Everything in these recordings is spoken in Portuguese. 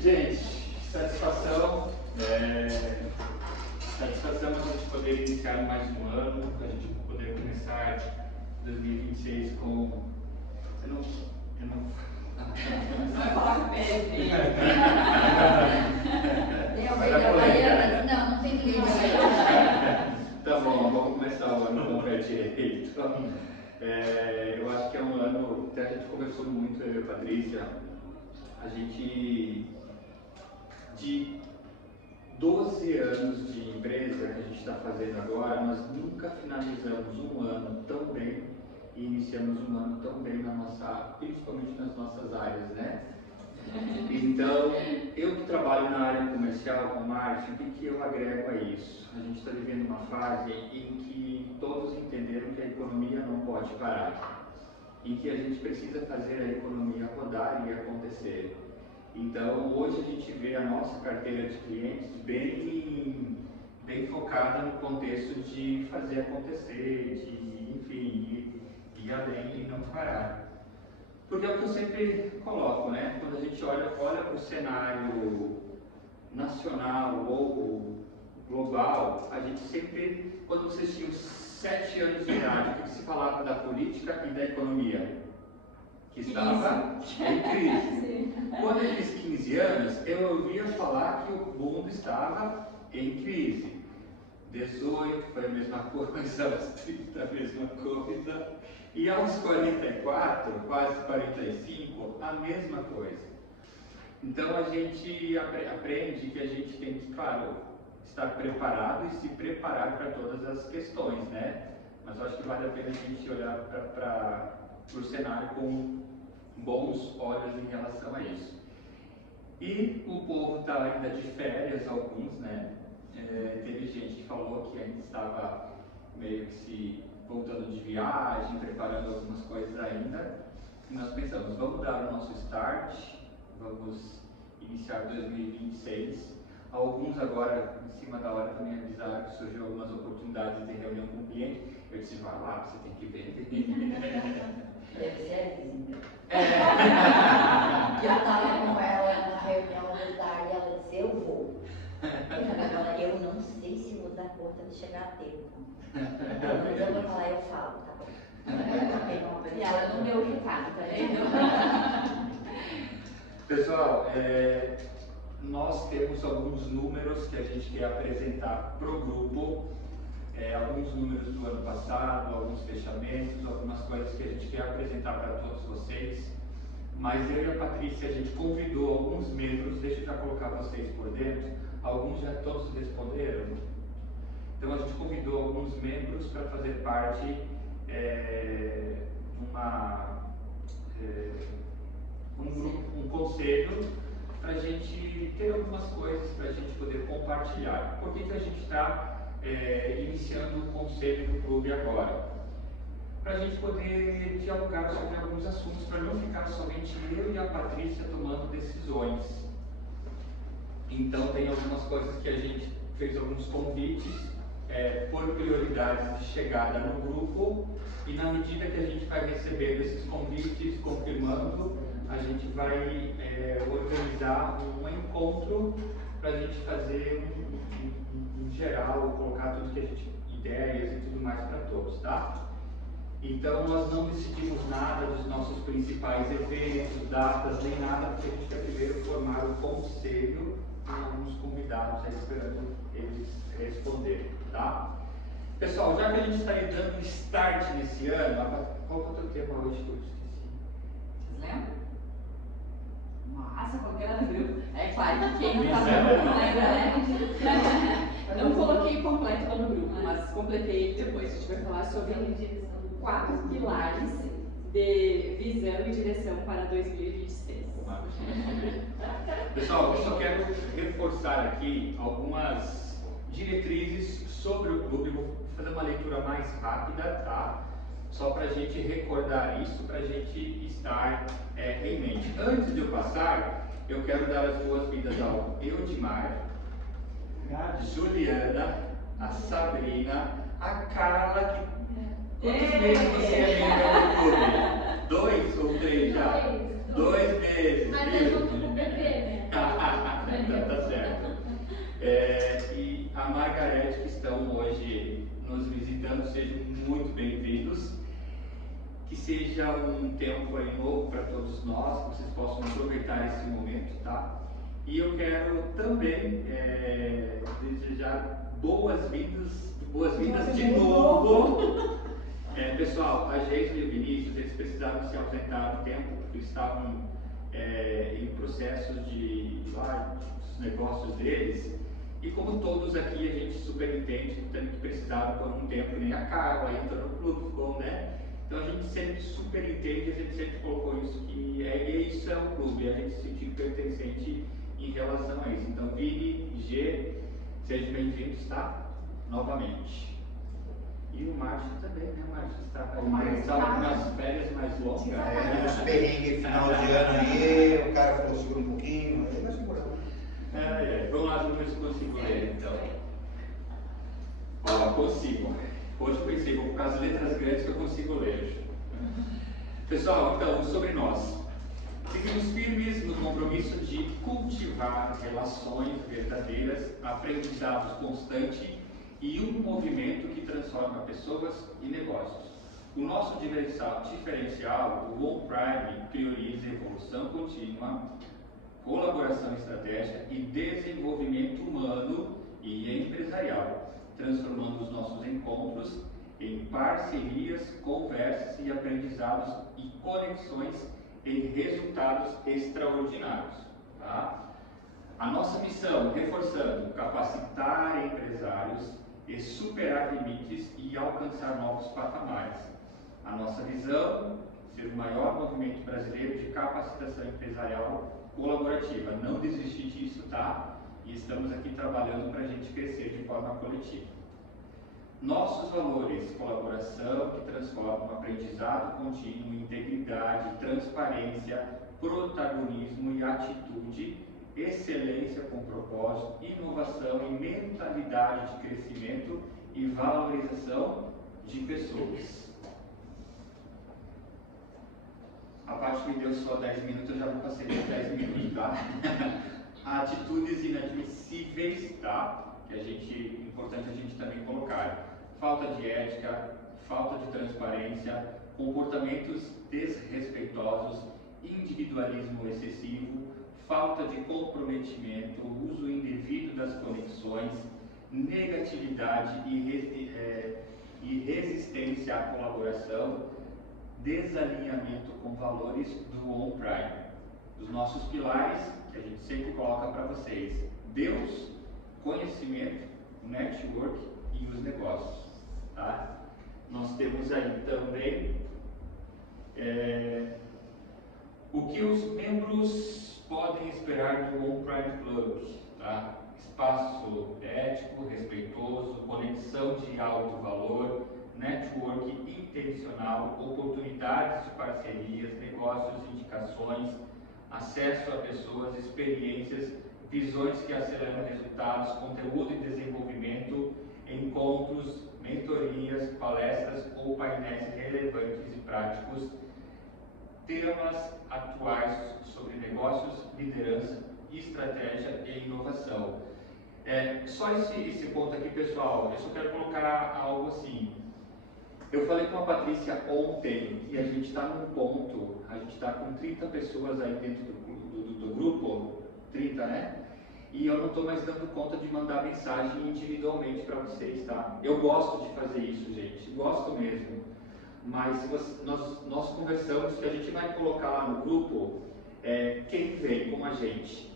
Gente, satisfação a gente poder iniciar mais um ano, a gente poder começar 2026 com... Eu não vai falar com o Pedro. Não tem ninguém. Tá bom, vamos começar o ano com o pé direito. Eu acho que é um ano, até a gente conversou muito, eu e a Patrícia, a gente, de 12 anos de empresa que a gente está fazendo agora, nós nunca finalizamos um ano tão bem e iniciamos um ano tão bem principalmente nas nossas áreas, né? Então, eu que trabalho na área comercial, com marketing, o que eu agrego a isso? A gente está vivendo uma fase em que todos entenderam que a economia não pode parar, em que a gente precisa fazer a economia rodar e acontecer. Então, hoje a gente vê a nossa carteira de clientes bem focada no contexto de fazer acontecer, de, enfim, ir além e não parar. Porque é o que eu sempre coloco, né? Quando a gente olha para o cenário nacional ou global, a gente sempre, quando vocês tinham 7 anos de idade, o que se falava da política e da economia? Que estava em crise. Quando eu fiz 15 anos, eu ouvia falar que o mundo estava em crise. 18 foi a mesma coisa, aos 30 a mesma coisa, e aos 44, quase 45, a mesma coisa. Então a gente aprende que a gente tem que, claro, estar preparado e se preparar para todas as questões, né? Mas eu acho que vale a pena a gente olhar para o cenário com bons olhos em relação a isso. E o povo está ainda de férias, alguns, né? Teve gente que falou que ainda estava meio que se voltando de viagem, preparando algumas coisas ainda. E nós pensamos, vamos dar o nosso start, vamos iniciar 2026. Alguns agora, em cima da hora, também avisaram que surgiu algumas oportunidades de reunião com o cliente. Eu disse, vai lá, você tem que ver. Deve ser a Liz, eu estava com ela na reunião da tarde, ela disse, eu vou. Eu não sei se vou dar conta de chegar a tempo. Mas eu vou falar, eu falo, tá bom? E ela não deu o recado, tá vendo? Pessoal, nós temos alguns números que a gente quer apresentar para o grupo, alguns números do ano passado, alguns fechamentos, algumas coisas que a gente quer apresentar para todos vocês. Mas eu e a Patrícia, a gente convidou alguns membros, deixa eu já colocar vocês por dentro, alguns já todos responderam. Então a gente convidou alguns membros para fazer parte de um conselho, para a gente ter algumas coisas para a gente poder compartilhar. Por que a gente está iniciando o conselho do clube agora? Para a gente poder dialogar sobre alguns assuntos, para não ficar somente eu e a Patrícia tomando decisões. Então tem algumas coisas que a gente fez alguns convites por prioridades de chegada no grupo, e na medida que a gente vai recebendo esses convites, confirmando, a gente vai organizar um encontro para a gente fazer um geral, colocar tudo que a gente, ideias e tudo mais para todos, tá? Então nós não decidimos nada dos nossos principais eventos, datas, nem nada, porque a gente quer primeiro formar o conselho com alguns convidados aí esperando eles responderem, tá? Pessoal, já que a gente está aí dando start nesse ano, qual que é o teu tema hoje que eu esqueci? Vocês lembram? Nossa, coloquei lá no grupo. É claro que quem não está no grupo não lembra, né? Não coloquei completo lá no grupo, mas completei depois. A gente vai falar sobre 4 pilares de visão e direção para 2026. Pessoal, eu só quero reforçar aqui algumas diretrizes sobre o clube. Eu vou fazer uma leitura mais rápida, tá? Só para a gente recordar isso, para a gente estar em mente. Antes de eu passar, eu quero dar as boas-vindas ao Eudimar, a Juliana, a Sabrina, a Carla, que... Quantos meses você é membro do clube? 2 ou 3 já? 2 meses. Mas eu vou com o bebê, né? que seja um tempo aí novo para todos nós, que vocês possam aproveitar esse momento, tá? E eu quero também desejar boas-vindas de novo. Pessoal, a Geisel e o Vinícius, eles precisaram se ausentar um tempo, porque eles estavam em processos de os negócios deles. E como todos aqui, a gente super entende que também precisaram por um tempo, nem a Carla entrou no clube, ficou, né? Então a gente sempre super entende, a gente sempre colocou isso, que isso é o clube, a gente se sentir pertencente em relação a isso. Então, Vini, G, sejam bem-vindos, tá? Novamente. E o Márcio também, né? O Márcio estava com umas férias mais longas. Os perrengues final de ano aí, o cara falou, segura um pouquinho, aí vai segurando. Vamos lá, vamos ver se consigo ler, então. Ó, consigo. Hoje eu pensei, vou colocar as letras grandes que eu consigo ler. Pessoal, então, sobre nós. Seguimos firmes no compromisso de cultivar relações verdadeiras, aprendizados constante e um movimento que transforma pessoas e negócios. O nosso diferencial, o On Prime, prioriza evolução contínua, colaboração estratégica e desenvolvimento humano e empresarial, transformando os nossos encontros em parcerias, conversas e aprendizados e conexões em resultados extraordinários. Tá? A nossa missão, reforçando, capacitar empresários e superar limites e alcançar novos patamares. A nossa visão, ser o maior movimento brasileiro de capacitação empresarial colaborativa. Não desistir disso, tá? E estamos aqui trabalhando para a gente crescer de forma coletiva. Nossos valores, colaboração que transforma aprendizado contínuo, integridade, transparência, protagonismo e atitude, excelência com propósito, inovação e mentalidade de crescimento e valorização de pessoas. A parte me deu só 10 minutos, eu já não passei por 10 minutos, tá? Atitudes inadmissíveis, tá? Que importante a gente também colocar. Falta de ética, falta de transparência, comportamentos desrespeitosos, individualismo excessivo, falta de comprometimento, uso indevido das conexões, negatividade e resistência à colaboração, desalinhamento com valores do On Prime. Os nossos pilares, que a gente sempre coloca para vocês: Deus, conhecimento, network e os negócios. Tá? Nós temos aí também o que os membros podem esperar do On Prime Club. Tá? Espaço ético, respeitoso, conexão de alto valor, network intencional, oportunidades de parcerias, negócios, indicações, acesso a pessoas, experiências, visões que aceleram resultados, conteúdo e desenvolvimento, encontros, mentorias, palestras ou painéis relevantes e práticos, temas atuais sobre negócios, liderança, estratégia e inovação. Só esse ponto aqui, pessoal, eu só quero colocar algo assim. Eu falei com a Patrícia ontem e a gente está num ponto, a gente está com 30 pessoas aí dentro do grupo, 30, né? E eu não estou mais dando conta de mandar mensagem individualmente para vocês, tá? Eu gosto de fazer isso, gente, gosto mesmo. Mas nós conversamos que a gente vai colocar lá no grupo quem vem com a gente.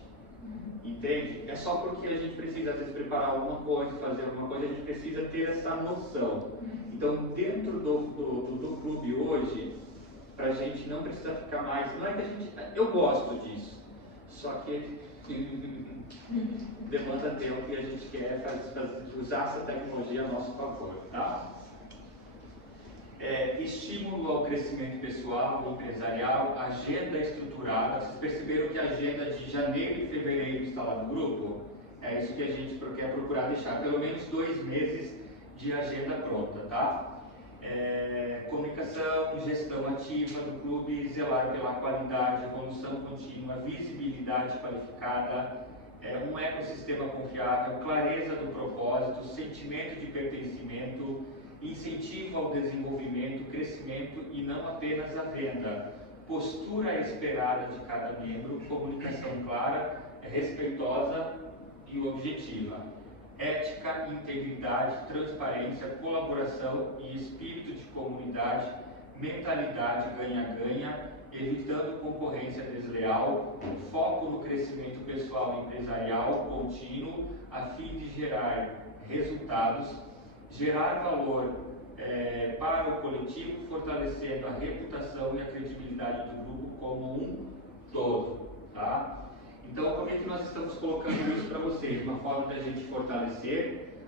Entende? É só porque a gente precisa, às vezes, preparar alguma coisa, fazer alguma coisa, a gente precisa ter essa noção. Então, dentro do clube hoje, para a gente não precisa ficar mais. Não é que a gente. Eu gosto disso, só que demanda tempo e a gente quer usar essa tecnologia a nosso favor. Tá? Estímulo ao crescimento pessoal e empresarial, agenda estruturada. Vocês perceberam que a agenda de janeiro e fevereiro está lá no grupo? É isso que a gente quer procurar deixar, pelo menos 2 meses de agenda pronta, tá? Comunicação, gestão ativa do clube, zelar pela qualidade, evolução contínua, visibilidade qualificada, um ecossistema confiável, clareza do propósito, sentimento de pertencimento, incentivo ao desenvolvimento, crescimento e não apenas a venda, postura esperada de cada membro, comunicação clara, respeitosa e objetiva, ética, integridade, transparência, colaboração e espírito de comunidade, mentalidade ganha-ganha, evitando concorrência desleal, foco no crescimento pessoal e empresarial contínuo, a fim de gerar resultados, gerar valor para o coletivo, fortalecendo a reputação e a credibilidade do grupo como um todo. Tá? Então, como é que nós estamos colocando isso para vocês? Uma forma da gente fortalecer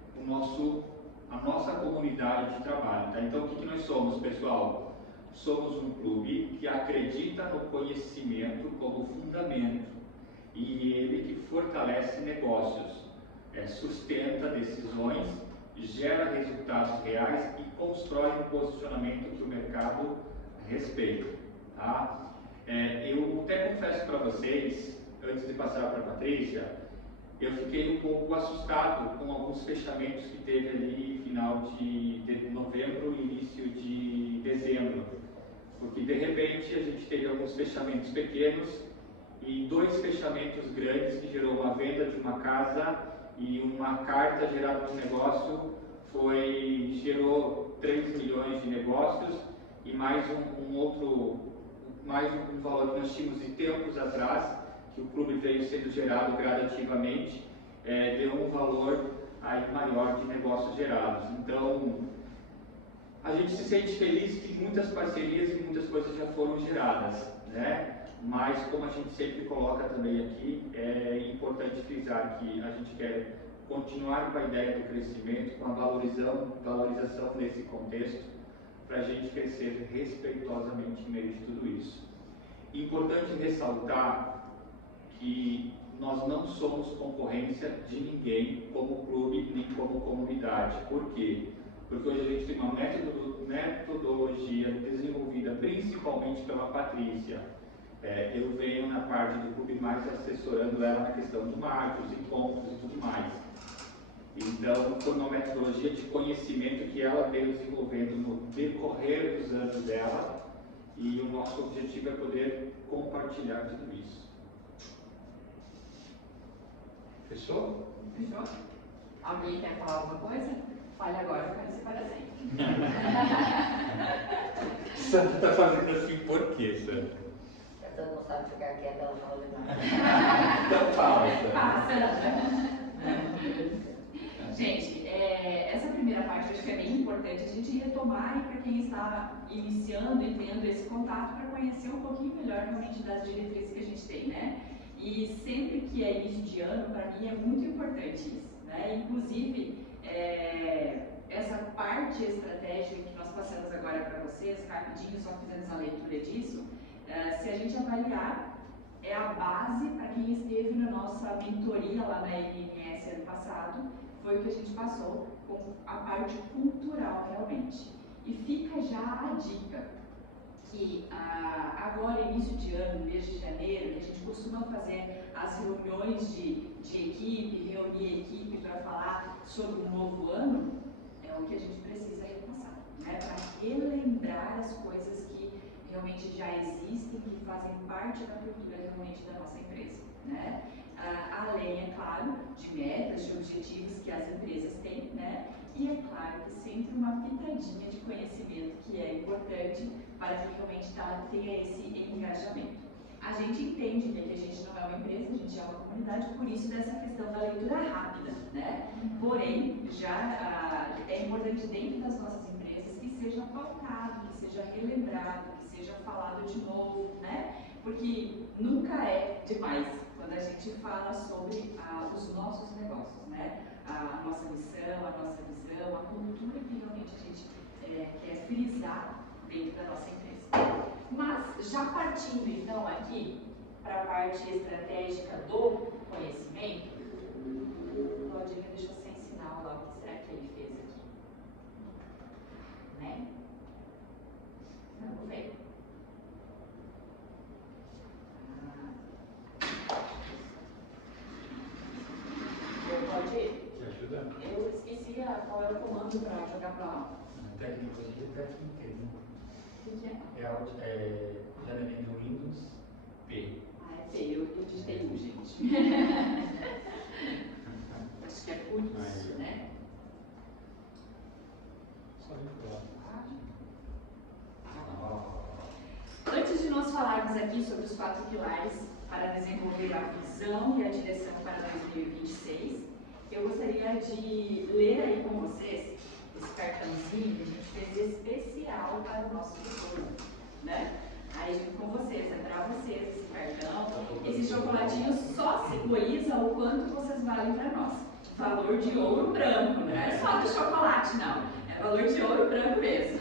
a nossa comunidade de trabalho. Tá? Então, o que nós somos, pessoal? Somos um clube que acredita no conhecimento como fundamento e ele que fortalece negócios, sustenta decisões, gera resultados reais e constrói um posicionamento que o mercado respeita. Tá? Eu até confesso para vocês, antes de passar para a Patrícia, eu fiquei um pouco assustado com alguns fechamentos que teve ali final de novembro e início de dezembro, porque de repente a gente teve alguns fechamentos pequenos e 2 fechamentos grandes que gerou uma venda de uma casa e uma carta gerada no negócio gerou 3 milhões de negócios e mais um valor que nós tínhamos de tempos atrás, que o clube veio sendo gerado gradativamente, deu um valor aí maior de negócios gerados. Então, a gente se sente feliz que muitas parcerias e muitas coisas já foram geradas, né? Mas, como a gente sempre coloca também aqui, é importante frisar que a gente quer continuar com a ideia do crescimento, com a valorização nesse contexto, para a gente crescer respeitosamente em meio de tudo isso. Importante ressaltar que nós não somos concorrência de ninguém como clube nem como comunidade. Por quê? Porque hoje a gente tem uma metodologia desenvolvida principalmente pela Patrícia. Eu venho na parte do clube mais assessorando ela na questão do marketing, os encontros e tudo mais. Então, foi uma metodologia de conhecimento que ela veio desenvolvendo no decorrer dos anos dela e o nosso objetivo é poder compartilhar tudo isso. Fechou? Fechou? Alguém quer falar alguma coisa? Fale agora, eu quero ser para sempre. Sandra está fazendo assim por quê, Sandra? A Sandra não sabe ficar quieta, ela fala demais. Então fala, Sandra. Gente, essa primeira parte eu acho que é bem importante a gente retomar e para quem está iniciando e tendo esse contato para conhecer um pouquinho melhor realmente das diretrizes que a gente tem, né? E sempre que é início de ano, para mim é muito importante isso, né? Inclusive, essa parte estratégica que nós passamos agora para vocês, rapidinho, só fizemos a leitura disso, se a gente avaliar, é a base para quem esteve na nossa mentoria lá na MMS ano passado, foi o que a gente passou com a parte cultural realmente. E fica já a dica que agora, início de ano, mês de janeiro, a gente costuma fazer as reuniões de equipe, reunir equipe para falar sobre o novo ano, é o que a gente precisa repassar, né? Para relembrar as coisas que realmente já existem, que fazem parte da cultura realmente da nossa empresa, né? Além, é claro, de metas, de objetivos que as empresas têm, né? E é claro que sempre uma pitadinha de conhecimento que é importante para que realmente tenha esse engajamento. A gente entende, né, que a gente não é uma empresa, a gente é uma comunidade, por isso dessa questão da leitura rápida, né? Porém, já é importante dentro das nossas empresas que seja pautado, que seja relembrado, que seja falado de novo, né? Porque nunca é demais quando a gente fala sobre os nossos negócios, né? A nossa missão, a nossa visão, a cultura que realmente a gente quer frisar dentro da nossa empresa. Mas, já partindo então aqui para a parte estratégica do conhecimento, o Claudinho deixou sem sinal lá, o que será que ele fez aqui? Né? Vamos ver. Pode ir? Te ajudando? Eu esqueci qual é o comando para jogar para lá. depois a gente repete um inteiro. O que é? É janelinha do Windows P. Ah, é feio, eu digitei U, gente. Acho que é por isso, né? Só vincular. Antes de nós falarmos aqui sobre os 4 pilares para desenvolver a visão e a direção para 2026, eu gostaria de ler aí com vocês esse cartãozinho que a gente fez especial para o nosso futuro, né? Aí junto com vocês, é para vocês esse cartão. Esse chocolatinho só simboliza o quanto vocês valem para nós. Valor de ouro branco, não é só do chocolate, não. É valor de ouro branco mesmo.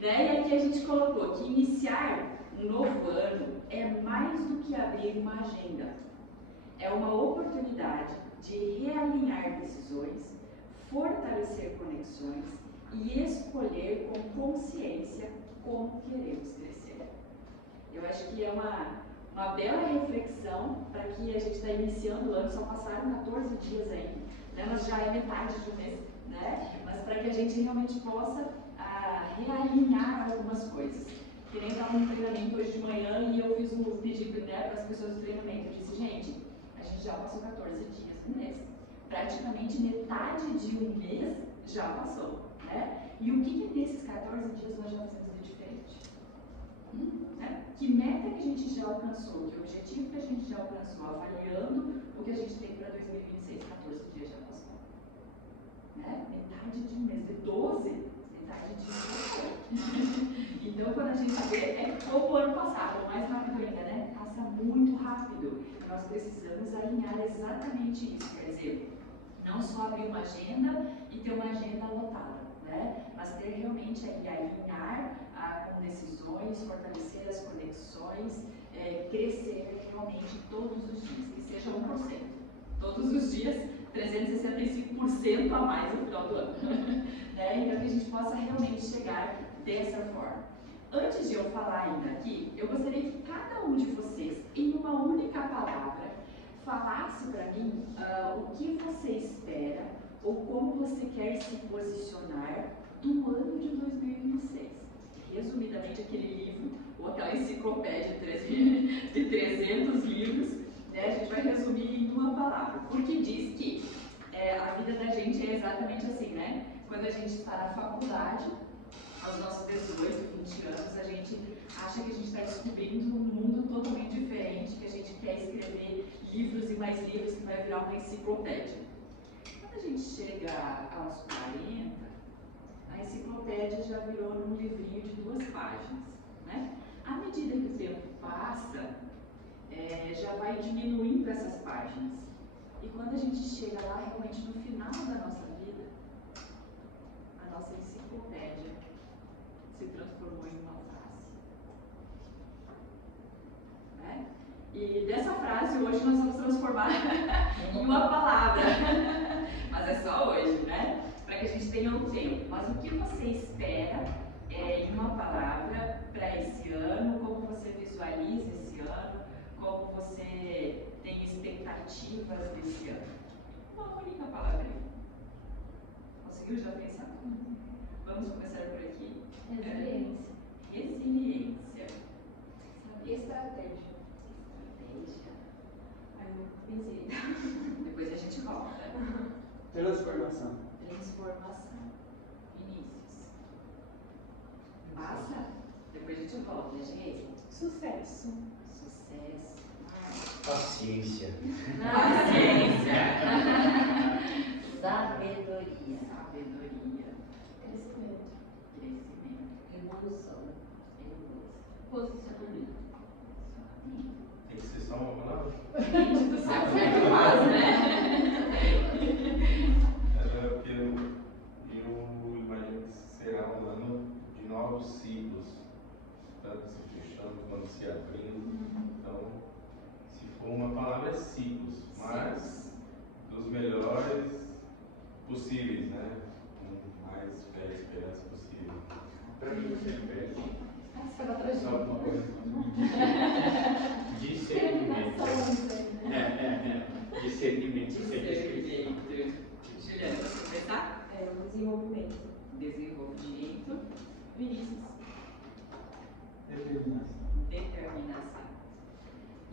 E aqui a gente colocou que iniciar um novo ano é mais do que abrir uma agenda. É uma oportunidade de realinhar decisões, fortalecer conexões e escolher com consciência como queremos crescer. Eu acho que é uma bela reflexão para que a gente está iniciando o ano, só passaram 14 dias ainda, né? Mas já é metade do mês, né? Mas para que a gente realmente possa realinhar algumas coisas. Que nem estava no treinamento hoje de manhã e eu fiz um pedido, né, para as pessoas do treinamento. Eu disse, gente, a gente já passou 14 dias no mês. Praticamente metade de um mês já passou, né? E o que nesses 14 dias nós já fizemos de diferente? Né? Que meta que a gente já alcançou? Que objetivo que a gente já alcançou? Avaliando o que a gente tem para 2026, 14 dias já passou. Né? Metade de um mês, de 12, metade de um mês. Então, quando a gente vê, é como o ano passado, mais rápido ainda, né? Passa muito rápido. Nós precisamos alinhar exatamente isso. Quer dizer, não só abrir uma agenda e ter uma agenda lotada, né? Mas ter realmente aí, alinhar com decisões, fortalecer as conexões, crescer realmente todos os dias, que seja 1%. Todos os dias, 365% a mais no final do ano. Né? Então, que a gente possa realmente chegar dessa forma. Antes de eu falar ainda aqui, eu gostaria que cada um de vocês, em uma única palavra, falasse para mim o que você espera ou como você quer se posicionar do ano de 2026. Resumidamente, aquele livro, ou aquela enciclopédia de 300 livros, né, a gente vai resumir em uma palavra, porque diz que a vida da gente é exatamente assim, né? Quando a gente está na faculdade, aos nossos 18, 20 anos, a gente acha que a gente está descobrindo um mundo totalmente diferente, que a gente quer escrever livros e mais livros, que vai virar uma enciclopédia. Quando a gente chega aos 40, a enciclopédia já virou num livrinho de 2 páginas, né? À medida que o tempo passa, já vai diminuindo essas páginas. E quando a gente chega lá, realmente no final da nossa vida, a nossa enciclopédia se transformou em uma frase. Né? E dessa frase, hoje nós vamos transformar em uma palavra. Mas é só hoje, né? Para que a gente tenha um tempo. Mas o que você espera em uma palavra para esse ano? Como você visualiza esse ano? Como você tem expectativas desse ano? Uma única palavra. Conseguiu já pensar? Vamos começar por aqui. Resiliência. Resiliência. Estratégia. Estratégia. Aí eu pensei. Depois a gente volta. Transformação. Transformação. Vinícius. Passa. Depois a gente volta, gente. Sucesso. Sucesso. Paciência. Paciência. Sabedoria. Sabedoria. Crescimento. Crescimento. Evolução. Posicionamento. Tem que ser só uma palavra? Gente do céu, como é que faz, né? Porque eu imagino que será um ano de novos ciclos, tanto se fechando quanto se abrindo. Então, se for uma palavra, é ciclos, mas dos melhores possíveis, né? Com mais fé e esperança possível. Para mim, você repete. Essa era a trajetória. Só uma coisa. Discernimento. Discernimento. Você quer escrever. Juliana, você começar? O desenvolvimento. desenvolvimento. Vinícius. Determinação. Determinação.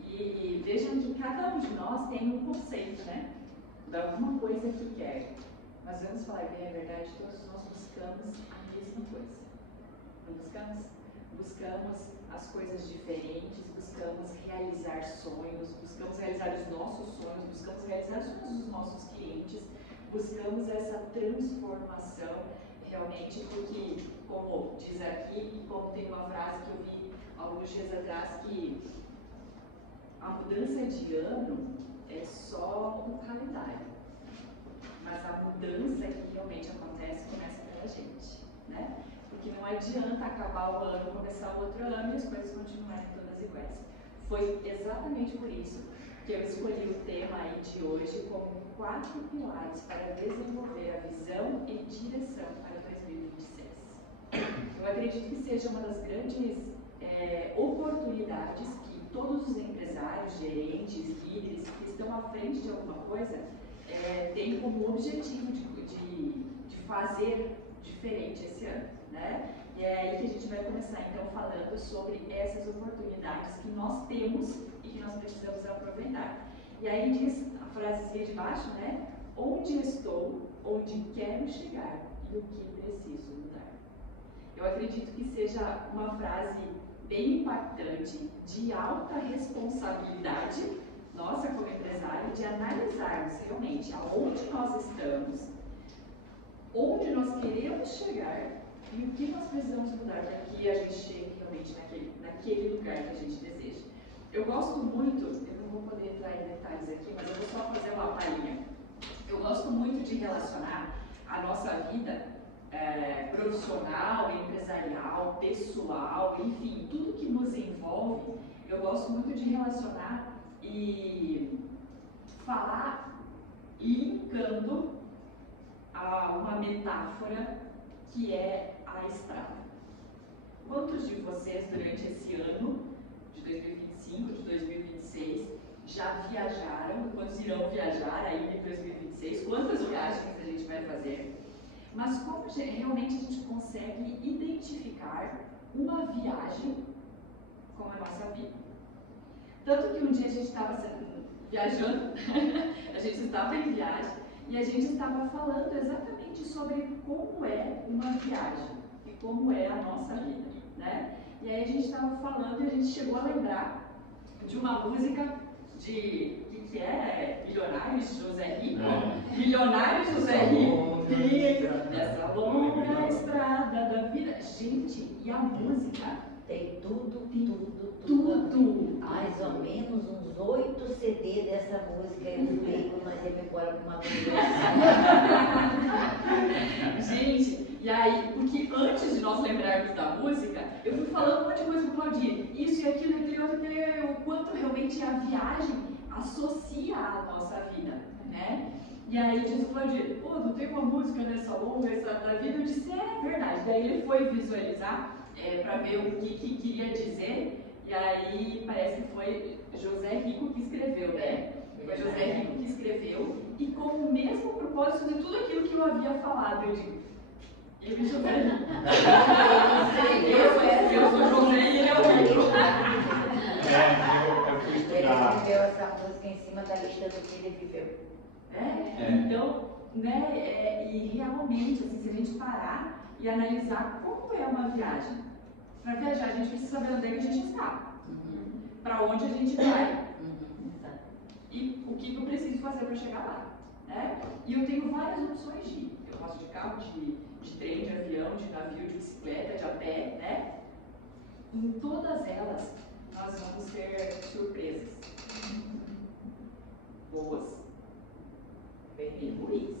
E vejam que cada um de nós tem um conceito, né? De alguma coisa que quer. Mas vamos falar bem a verdade, todos nós buscamos a mesma coisa. Não buscamos? Buscamos as coisas diferentes, buscamos realizar sonhos, buscamos realizar os nossos sonhos, buscamos realizar os sonhos dos nossos clientes, buscamos essa transformação realmente, porque, como diz aqui, e como tem uma frase que eu vi alguns dias atrás, que a mudança de ano é só um calendário, mas a mudança que realmente acontece começa pela gente, né? Porque não adianta acabar o ano, começar o outro ano e as coisas continuarem todas iguais. Foi exatamente por isso que eu escolhi o tema aí de hoje como 4 pilares para desenvolver a visão e direção para 2026. Eu acredito que seja uma das grandes oportunidades que todos os empresários, gerentes, líderes que estão à frente de alguma coisa têm como objetivo de fazer diferente esse ano, né? E é aí que a gente vai começar então falando sobre essas oportunidades que nós temos e que nós precisamos aproveitar. E aí diz a frasezinha de baixo, né? Onde estou, onde quero chegar e o que preciso mudar. Eu acredito que seja uma frase bem impactante, de alta responsabilidade, nossa como empresário, de analisarmos realmente aonde nós estamos, onde nós queremos chegar e o que nós precisamos mudar para que a gente chegue realmente naquele lugar que a gente deseja. Eu gosto muito, eu não vou poder entrar em detalhes aqui, mas eu vou só fazer uma palhinha. Eu gosto muito de relacionar a nossa vida profissional, empresarial, pessoal, enfim, tudo que nos envolve, eu gosto muito de relacionar e falar linkando a uma metáfora que é a estrada. Quantos de vocês durante esse ano de 2025, de 2026, já viajaram? Quantos irão viajar aí em 2026? Quantas viagens a gente vai fazer? Mas como realmente a gente consegue identificar uma viagem como a nossa vida? Tanto que um dia a gente estava viajando, a gente estava em viagem e a gente estava falando exatamente sobre como é uma viagem e como é a nossa vida, né? E aí a gente estava falando e a gente chegou a lembrar de uma música que é Milionários José Rico. Milionários José Rico. Nessa longa estrada da vida. Gente, e a música? Tem tudo. Mais ou menos uns 8 CD dessa música eu fui quando nós íamos embora para uma Gente, e aí, porque antes de nós lembrarmos da música, eu fui falando um monte de coisa com o Claudir, isso e aquilo, o quanto realmente a viagem associa à nossa vida, né? E aí diz o Claudir, pô, não tem uma música nessa longa estrada da vida? Eu disse, é verdade. Daí ele foi visualizar para ver o que queria dizer, e aí parece que foi José Rico que escreveu, né? Foi José Rico que escreveu, e com o mesmo propósito de tudo aquilo que eu havia falado, eu digo, ele é José Rico. Eu sou José e ele é o Rico. Eu fui Ele estudar. escreveu essa música em cima da lista do que ele viveu. Então, né, e realmente, assim, se a gente parar e analisar como é uma viagem, para viajar a gente precisa saber onde é que a gente está, para onde a gente vai e o que eu preciso fazer para chegar lá, né? E eu tenho várias opções de ir. Eu posso de carro, de trem, de avião, de navio, de bicicleta, de a pé, né? Em todas elas, nós vamos ter surpresas boas e ruins.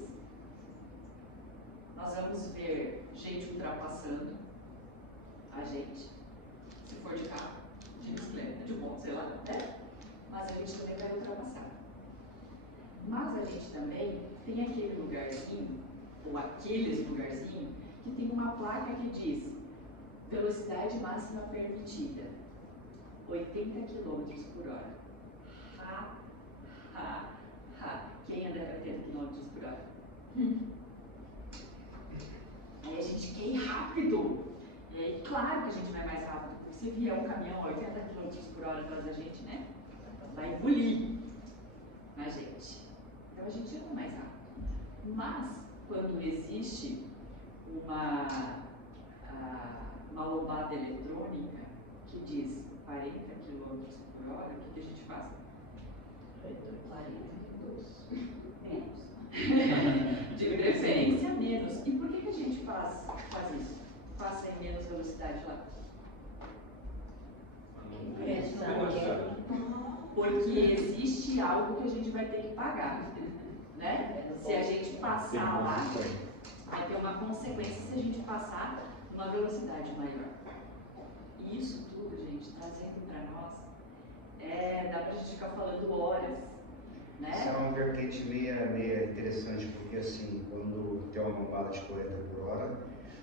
Nós vamos ver gente ultrapassando a gente, se for de carro, de bicicleta, de moto, sei lá, né? Mas a gente também vai ultrapassar. Mas a gente também tem aquele lugarzinho, ou aqueles lugarzinhos, que tem uma placa que diz velocidade máxima permitida, 80 km por hora. Quem anda a 80 km por hora? Aí a gente gente quer ir rápido. E aí, claro que a gente vai mais rápido. Se vier um caminhão a 80 km por hora atrás da gente, né? Vai engolir a gente. Então a gente anda mais rápido. Mas, quando existe uma lombada eletrônica que diz 40 km por hora, o que a gente faz? 42. Menos. De preferência, menos. E por que a gente faz isso? Faça em menos velocidade lá. Porque existe algo que a gente vai ter que pagar, né? Se a gente passar lá, vai ter uma consequência se a gente passar uma velocidade maior. E isso tudo, gente, trazendo para nós, dá pra gente ficar falando horas, né? Isso é uma vertente meia interessante, porque assim, quando tem uma lombada de 40 por hora,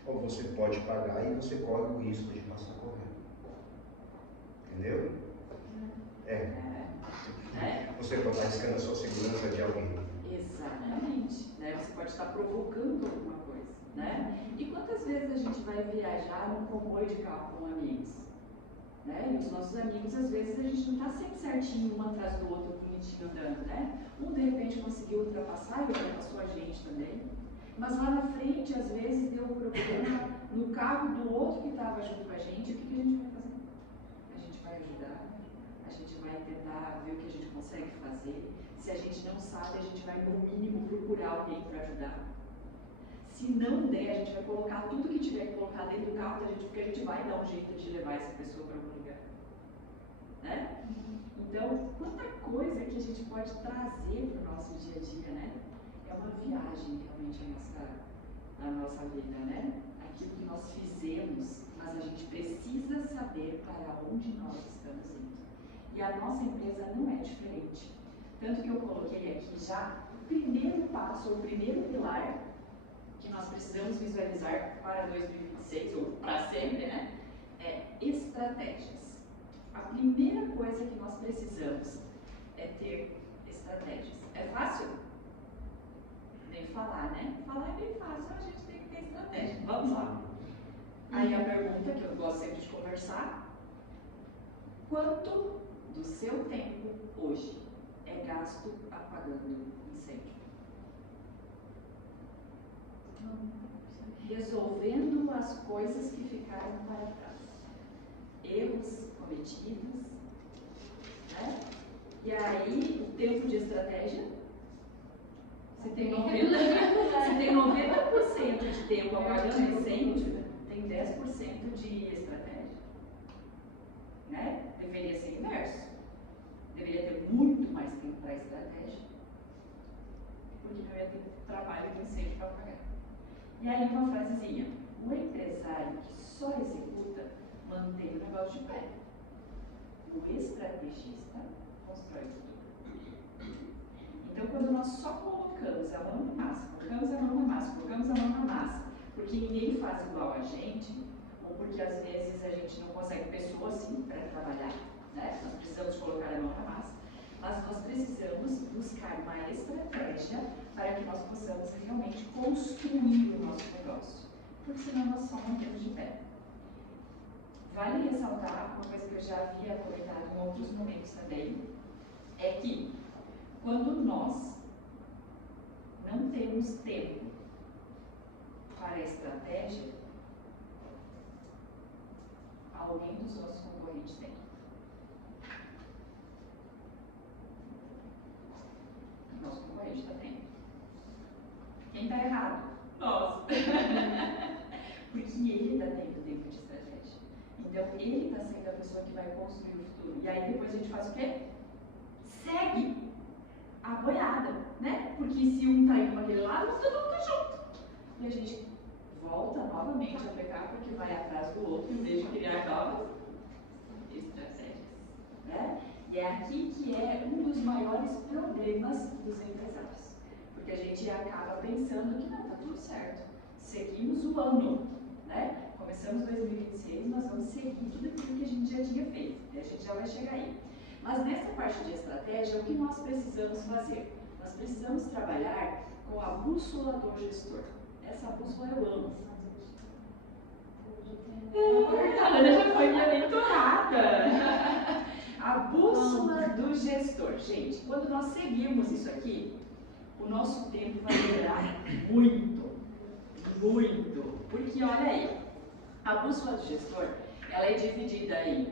ou você pode pagar e você corre o risco de passar correndo. Entendeu? Você pode estar arriscando a sua segurança de alguém. Exatamente. Né? Você pode estar provocando alguma coisa. Né? E quantas vezes a gente vai viajar num comboio de carro com amigos? Né? E os nossos amigos, às vezes, a gente não está sempre certinho, um atrás do outro, bonitinho andando. Né? Um, de repente, conseguiu ultrapassar e ultrapassou a gente também. Mas lá na frente, às vezes, deu um problema no carro do outro que estava junto com a gente. O que a gente vai fazer? A gente vai ajudar, a gente vai tentar ver o que a gente consegue fazer. Se a gente não sabe, a gente vai, no mínimo, procurar alguém para ajudar. Se não der, a gente vai colocar tudo que tiver que colocar dentro do carro da gente, porque a gente vai dar um jeito de levar essa pessoa para algum lugar. Né? Então, quanta coisa que a gente pode trazer para o nosso dia a dia, né? É uma viagem, realmente, a nossa vida, né? Aquilo que nós fizemos, mas a gente precisa saber para onde nós estamos indo. E a nossa empresa não é diferente. Tanto que eu coloquei aqui já o primeiro passo, o primeiro pilar que nós precisamos visualizar para 2026, ou para sempre, né? É estratégias. A primeira coisa que nós precisamos é ter estratégias. É fácil? Nem falar, né? Falar é bem fácil, a gente tem que ter estratégia. Vamos lá. Aí a pergunta que eu gosto sempre de conversar: quanto do seu tempo hoje é gasto apagando incêndio? Resolvendo as coisas que ficaram para trás. Erros cometidos, né? E aí, o tempo de estratégia? Se tem 90% de tempo apagando incêndio, tem 10% de estratégia. Né? Deveria ser inverso. Deveria ter muito mais tempo para estratégia, porque não ia ter trabalho de incêndio para apagar. E aí uma frasezinha: o empresário que só executa mantém o negócio de pé. O estrategista constrói tudo. Então, quando nós só colocamos a mão na massa, colocamos a mão na massa, colocamos a mão na massa, porque ninguém faz igual a gente, ou porque às vezes a gente não consegue pessoas assim para trabalhar, né? Nós precisamos colocar a mão na massa, mas nós precisamos buscar uma estratégia para que nós possamos realmente construir o nosso negócio, porque senão nós só mantemos de pé. Vale ressaltar uma coisa que eu já havia comentado em outros momentos também, é que quando nós não temos tempo para a estratégia, alguém dos nossos concorrentes tem. Nosso concorrente está tendo. Quem está errado? Nós. Porque ele está tendo tempo de estratégia. Então, ele está sendo a pessoa que vai construir o futuro. E aí, depois a gente faz o quê? Segue a boiada, né? Porque se um está indo para aquele lado, nós todo mundo junto. E a gente volta novamente a pecar porque vai atrás do outro em vez de criar novas estratégias, né? E é aqui que é um dos maiores problemas dos empresários. Porque a gente acaba pensando que não, está tudo certo. Seguimos o ano, né? Começamos 2026, nós vamos seguir tudo aquilo que a gente já tinha feito. E a gente já vai chegar aí. Mas nessa parte de estratégia, o que nós precisamos fazer? Nós precisamos trabalhar com a bússola do gestor. Essa bússola eu amo. A Ana já foi minha mentorada. A bússola do gestor. Gente, quando nós seguirmos isso aqui, o nosso tempo vai melhorar muito. Muito. Porque olha aí, a bússola do gestor, ela é dividida em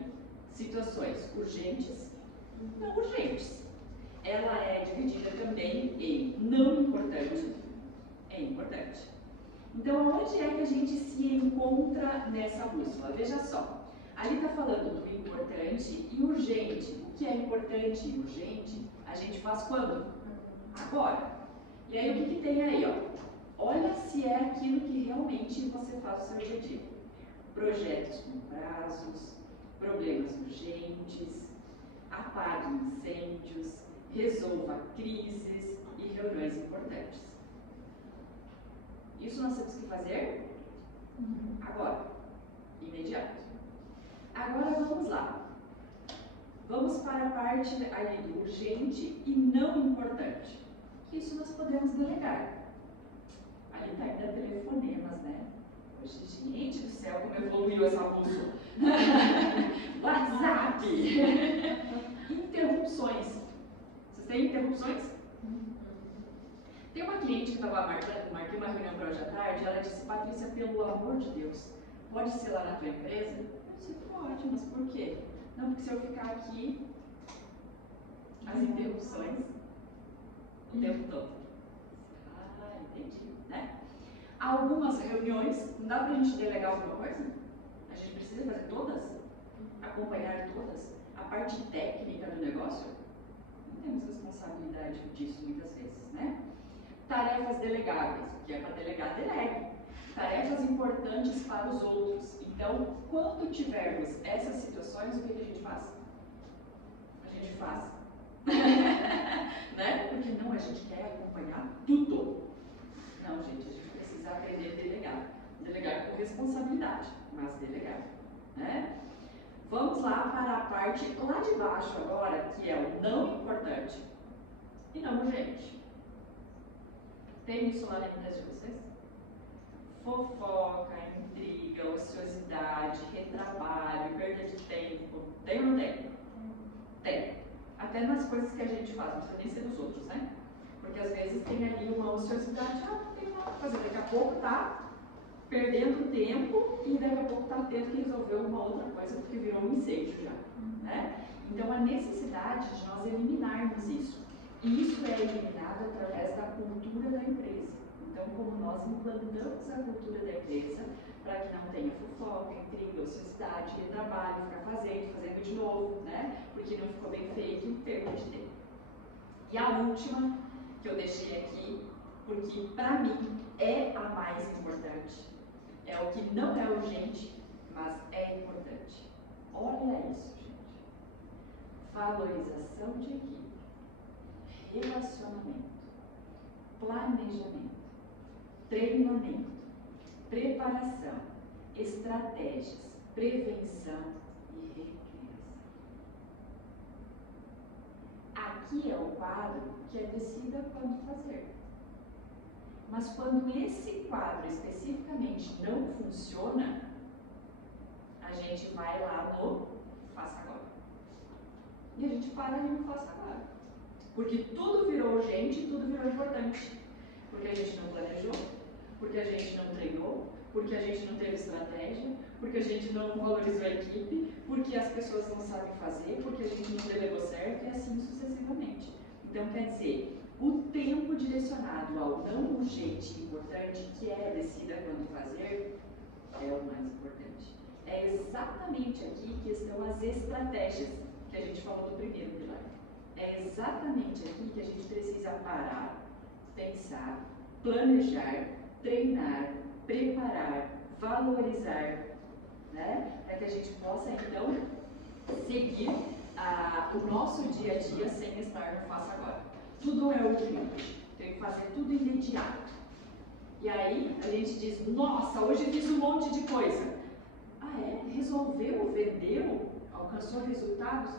situações urgentes e não urgentes. Ela é dividida também em não importante e importante. Então, onde é que a gente se encontra nessa bússola? Veja só, ali está falando do importante e urgente. O que é importante e urgente, a gente faz quando? Agora. E aí, o que tem aí, ó? Olha se é aquilo que realmente você faz o seu dia a dia. Projetos com prazos, problemas urgentes, apague incêndios, resolva crises e reuniões importantes. Isso nós temos que fazer agora, imediato. Agora vamos lá. Vamos para a parte ali do urgente e não importante. Isso nós podemos delegar. Ali está ainda telefonemas, né? Poxa, gente do céu, como evoluiu essa bússola. WhatsApp. Interrupções. Vocês têm interrupções? Tem uma cliente que estava marquei uma reunião para hoje à tarde, ela disse: Patrícia, pelo amor de Deus, pode ser lá na tua empresa? Eu disse: pode, mas por quê? Não, porque se eu ficar aqui, as interrupções o tempo todo. Ah, entendi, né? Algumas reuniões, não dá pra gente delegar alguma coisa? A gente precisa fazer todas? Acompanhar todas? A parte técnica do negócio? Não temos responsabilidade disso muitas vezes, né? Tarefas delegáveis, o que é para delegar, delegue. Tarefas importantes para os outros. Então, quando tivermos essas situações, o que a gente faz? A gente faz. Né? Porque não, a gente quer acompanhar tudo. Não, gente, a gente precisa aprender a delegar. Delegar com responsabilidade, mas delegar. Né? Vamos lá para a parte lá de baixo agora, que é o não importante e não urgente. Tem isso lá na empresa de vocês? Fofoca, intriga, ociosidade, retrabalho, perda de tempo. Tem ou não tem? Tem. Até nas coisas que a gente faz, não precisa nem ser dos outros, né? Porque às vezes tem ali uma ociosidade, não tem nada para fazer. Daqui a pouco tá perdendo tempo e daqui a pouco tá tendo que resolver uma outra coisa porque virou um incêndio já, né? Então a necessidade de nós eliminarmos isso. E isso é eliminado através da cultura da empresa. Então, como nós implantamos a cultura da empresa para que não tenha fofoca, intriga, ociosidade, retrabalho, ficar fazendo de novo, né? Porque não ficou bem feito e perda de tempo. E a última que eu deixei aqui, porque para mim é a mais importante, é o que não é urgente, mas é importante. Olha isso, gente. Valorização de equipe. Relacionamento, planejamento, treinamento, preparação, estratégias, prevenção e recriação. Aqui é o quadro que é decida quando fazer. Mas quando esse quadro especificamente não funciona, a gente vai lá no faça agora. E a gente para ali no faça agora. Porque tudo virou urgente, tudo virou importante. Porque a gente não planejou, porque a gente não treinou, porque a gente não teve estratégia, porque a gente não valorizou a equipe, porque as pessoas não sabem fazer, porque a gente não delegou certo e assim sucessivamente. Então, quer dizer, o tempo direcionado ao não urgente e importante, que é decida quando fazer, é o mais importante. É exatamente aqui que estão as estratégias que a gente falou do primeiro pilar. É exatamente aqui que a gente precisa parar, pensar, planejar, treinar, preparar, valorizar, né? Para que a gente possa, então, seguir o nosso dia a dia sem estar no faça agora. Tudo é urgente, tem que fazer tudo imediato. E aí a gente diz, nossa, hoje fiz um monte de coisa. Ah, é? Resolveu, vendeu, alcançou resultados?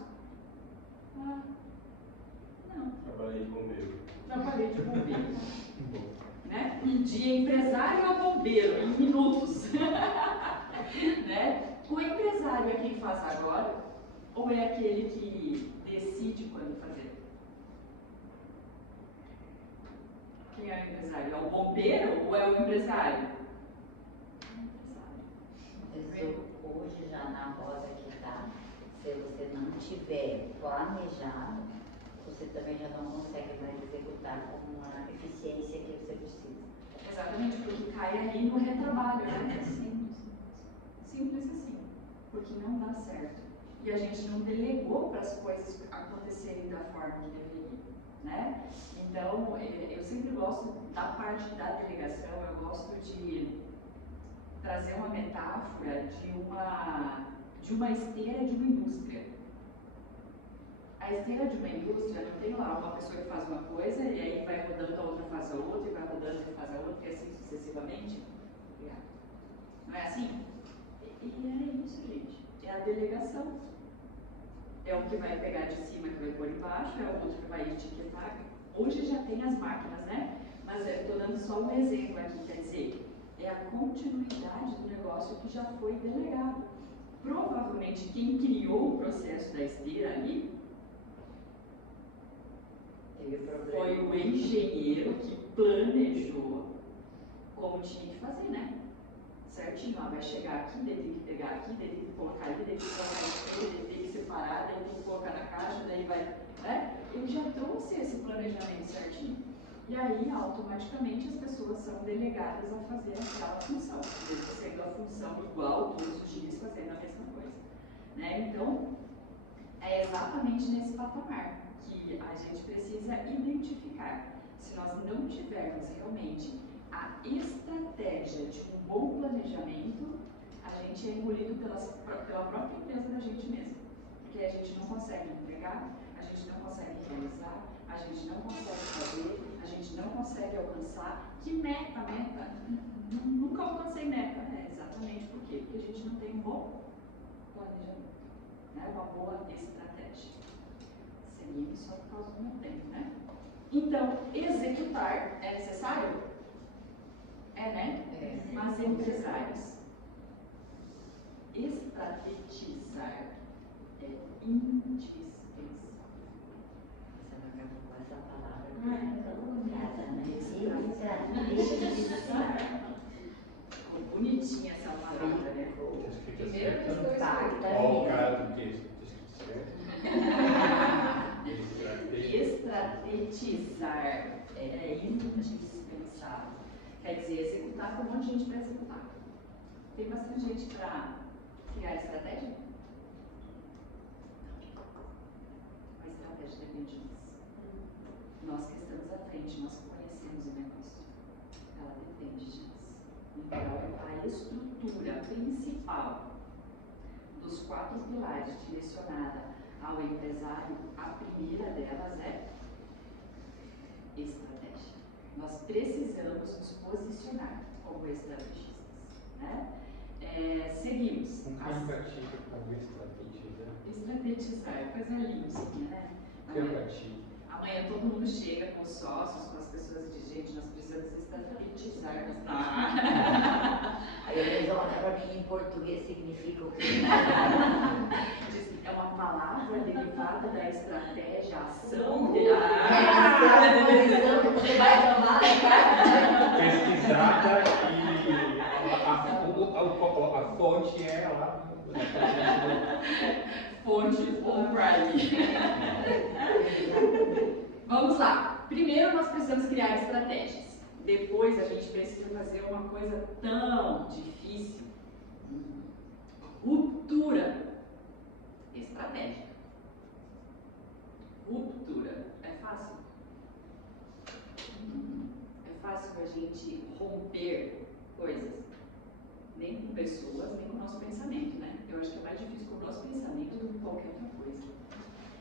Ah, não. Trabalhei de bombeiro. Trabalhei de bombeiro. Né? De empresário a bombeiro, em minutos. Né? O empresário é quem faz agora ou é aquele que decide quando fazer? Quem é o empresário? É o bombeiro ou é o empresário? Hoje, já na roda que está, se você não tiver planejado, você também já não consegue mais executar com a eficiência que você precisa. Exatamente, porque cai ali no retrabalho, né? Simples. Simples assim. Porque não dá certo. E a gente não delegou para as coisas acontecerem da forma que deveria, né? Então, eu sempre gosto, da parte da delegação, eu gosto de trazer uma metáfora de uma esteira de uma indústria. A esteira de uma indústria não tem lá uma pessoa que faz uma coisa e aí vai rodando, a outra faz a outra, e vai rodando e faz a outra, e assim sucessivamente. Não é assim? E é isso, gente. É a delegação. É o que vai pegar de cima que vai pôr embaixo, é o outro que vai etiquetar. Hoje já tem as máquinas, né? Mas eu estou dando só um exemplo aqui, quer dizer, é a continuidade do negócio que já foi delegado. Provavelmente quem criou o processo da esteira ali foi o engenheiro que planejou como tinha que fazer, né? Certinho, vai chegar aqui, daí tem que pegar aqui, daí tem que colocar ali, daí tem que colocar aqui, daí tem que separar, daí tem que colocar na caixa, daí vai, né? Ele já trouxe esse planejamento certinho. E aí, automaticamente, as pessoas são delegadas a fazer aquela função, mesmo sendo a função igual todos os dias fazendo a mesma coisa, né? Então, é exatamente nesse patamar que a gente precisa identificar. Se nós não tivermos realmente a estratégia de um bom planejamento, a gente é engolido pela própria empresa da gente mesmo. Porque a gente não consegue entregar, a gente não consegue realizar, a gente não consegue fazer, a gente não consegue alcançar. Que meta? Nunca alcancei meta. É exatamente por quê? Porque a gente não tem um bom planejamento, né? Uma boa estratégia. Seria só por causa do meu tempo, né? Então, executar é necessário? É, né? É. Mas empresários, estrategizar é indispensável. Você não acabou com essa palavra. Ficou bonitinha essa palavra, né? Primeira vez que eu Impacta. Ó, o cara do texto certo. Estrategizar é indispensável. Quer dizer, executar com um monte de gente para executar. Tem bastante gente para criar estratégia? A estratégia depende de nós. Nós que estamos à frente, nós que conhecemos o negócio. Ela depende de nós. Então, a estrutura principal dos 4 pilares direcionada ao empresário, a primeira delas é estratégia. Nós precisamos nos posicionar como estrategistas, né? Seguimos. Um cara pratica como estrategizar. Estrategizar, coisa linda, né? Eu pratico. Amanhã todo mundo chega com os sócios, com as pessoas e diz, gente, nós precisamos estrategizar. Aí eles olham para mim, em português significa o quê? É uma palavra derivada da estratégia, ação. É a posição que você vai tomar, né? Pesquisada e a fonte é lá. Fonte O'Reilly. Vamos lá. Primeiro nós precisamos criar estratégias. Depois a gente precisa fazer uma coisa tão difícil. Ruptura estratégica. Ruptura. É fácil? É fácil a gente romper coisas? Nem com pessoas, nem com o nosso pensamento, né? Eu acho que é mais difícil com o nosso pensamento do que qualquer outra coisa.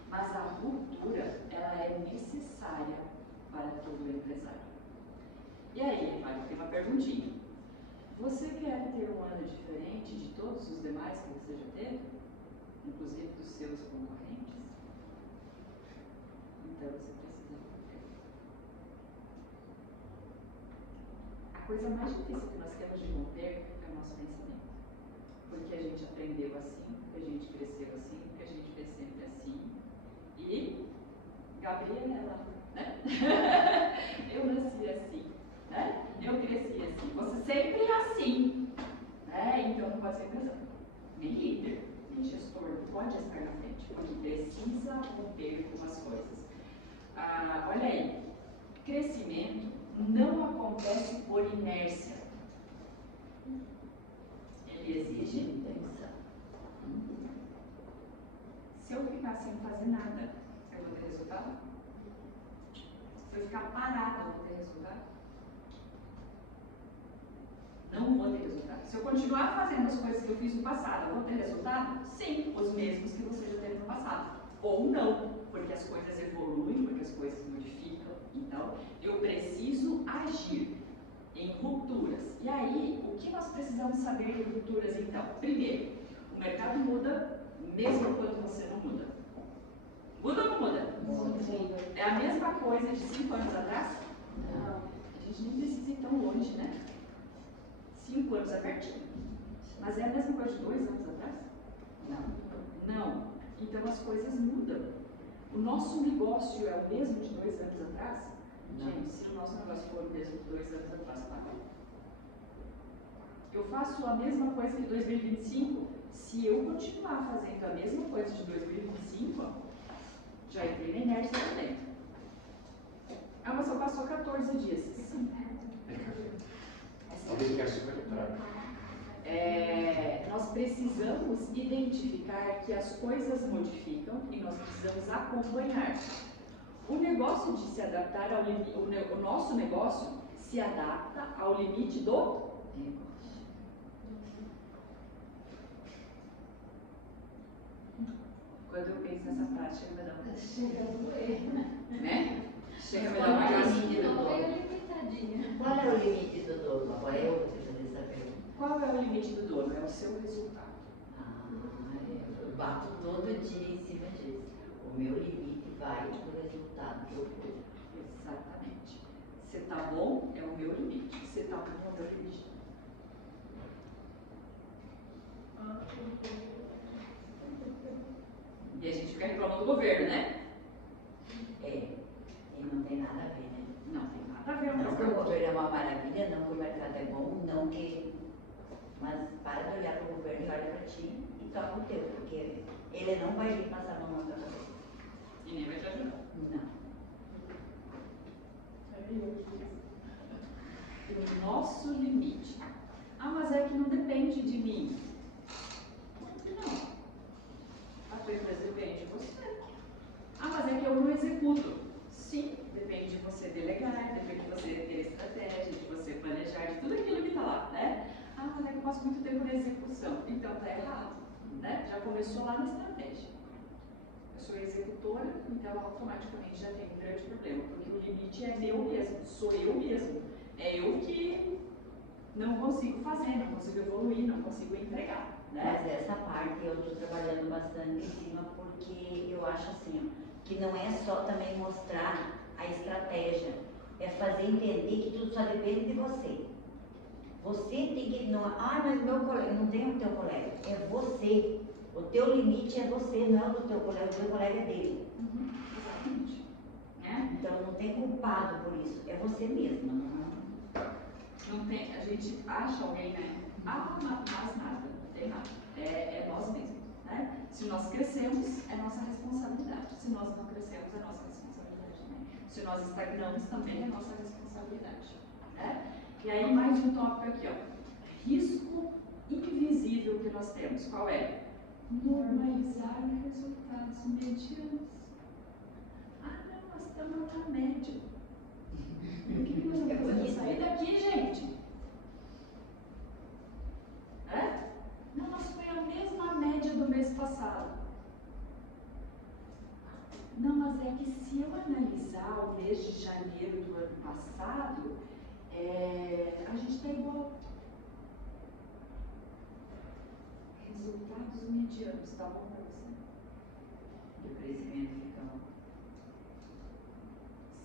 Mas a ruptura, ela é necessária para todo empresário. E aí, Mário, tem uma perguntinha. Você quer ter um ano diferente de todos os demais que você já teve? Inclusive dos seus concorrentes? Então você precisa romper. A coisa mais difícil que nós temos de romper é o nosso pensamento. porque a gente aprendeu assim, porque a gente cresceu assim, porque a gente vê sempre assim. E Gabriela, né? Eu nasci assim, né? Eu cresci assim. Você sempre é assim, né? Então não pode ser empresário, nem líder, nem gestor, não pode estar na frente, porque precisa romper com as coisas. Olha aí, crescimento não acontece por inércia. Ele exige intenção. Se eu ficar sem fazer nada, eu vou ter resultado? Se eu ficar parada, eu vou ter resultado? Não vou ter resultado. Se eu continuar fazendo as coisas que eu fiz no passado, eu vou ter resultado? Sim, os mesmos que você já teve no passado. Ou não, porque as coisas evoluem, porque as coisas modificam. Então, eu preciso agir em rupturas. E aí, o que nós precisamos saber de rupturas, então? Primeiro, o mercado muda mesmo quando você não muda. Muda ou não muda? Muda. É a mesma coisa de 5 anos atrás? Não. A gente nem precisa ir tão longe, né? 5 anos é pertinho. Mas é a mesma coisa de 2 anos atrás? Não. Não. Então as coisas mudam. O nosso negócio é o mesmo de 2 anos atrás? Não. Gente, se o nosso negócio for o mesmo de 2 anos atrás, tá bom. Eu faço a mesma coisa que 2025. Se eu continuar fazendo a mesma coisa de 2025, já entrei na inércia também. Ah, mas só passou 14 dias. Sim. Talvez quer se conectar. Nós precisamos identificar que as coisas modificam e nós precisamos acompanhar. O negócio de se adaptar ao limite, o nosso negócio se adapta ao limite do negócio. Quando eu penso nessa frase, chega a me dar uma... né? Chega a me dar uma Qual é o limite do dono? Qual é o que você saber? Qual é o limite do dono? É o seu resultado. Eu bato todo dia em cima disso. O meu limite vai pro resultado que eu for. Exatamente. Você tá bom, é o meu limite. Você tá bom, é o meu limite. E a gente fica reclamando do governo, né? E não tem nada a ver, né? Não tem nada a ver. Não que o governo é uma maravilha, não que o mercado é bom, não que... Mas para de olhar para o governo e olha para ti e toca o teu, porque ele não vai vir passar a mão na tua cabeça. E nem vai te ajudar. Não. O nosso limite. Ah, mas é que não depende de mim. Não. A tua empresa depende de você. Ah, mas é que eu não executo. Sim, depende de você delegar, depende de você ter estratégia, de você planejar, de tudo aquilo que está lá, né? Ah, mas é que eu passo muito tempo na execução. Então tá errado, né? Já começou lá na estratégia. Eu sou executora, então automaticamente já tem um grande problema, porque o limite é meu mesmo, sou eu mesmo. É eu que não consigo fazer, não consigo evoluir, não consigo entregar, né? Mas essa parte eu estou trabalhando bastante em cima porque eu acho assim, ó, que não é só também mostrar a estratégia, é fazer entender que tudo só depende de você. Você tem que, não, mas meu colega, não tem o teu colega, é você. O teu limite é você, não é o do teu colega, o teu colega é dele. Exatamente. Né? Então não tem culpado por isso, é você mesma. Não tem, a gente acha alguém, né? Ah, mas nada, não tem nada. É nós mesmos, né? Se nós crescemos, é nossa responsabilidade. Se nós não crescemos, é nossa responsabilidade também. Se nós estagnamos, também é nossa responsabilidade, né? E aí, mais um tópico aqui, ó. Risco invisível que nós temos. Qual é? Normalizar resultados medianos. Ah, não, nós estamos na média. O que nós vamos fazer pra sair daqui, gente? Não, mas foi a mesma média do mês passado. Não, mas é que se eu analisar o mês de janeiro do ano passado, a gente está igual. Resultados medianos, tá bom para você? E o crescimento fica...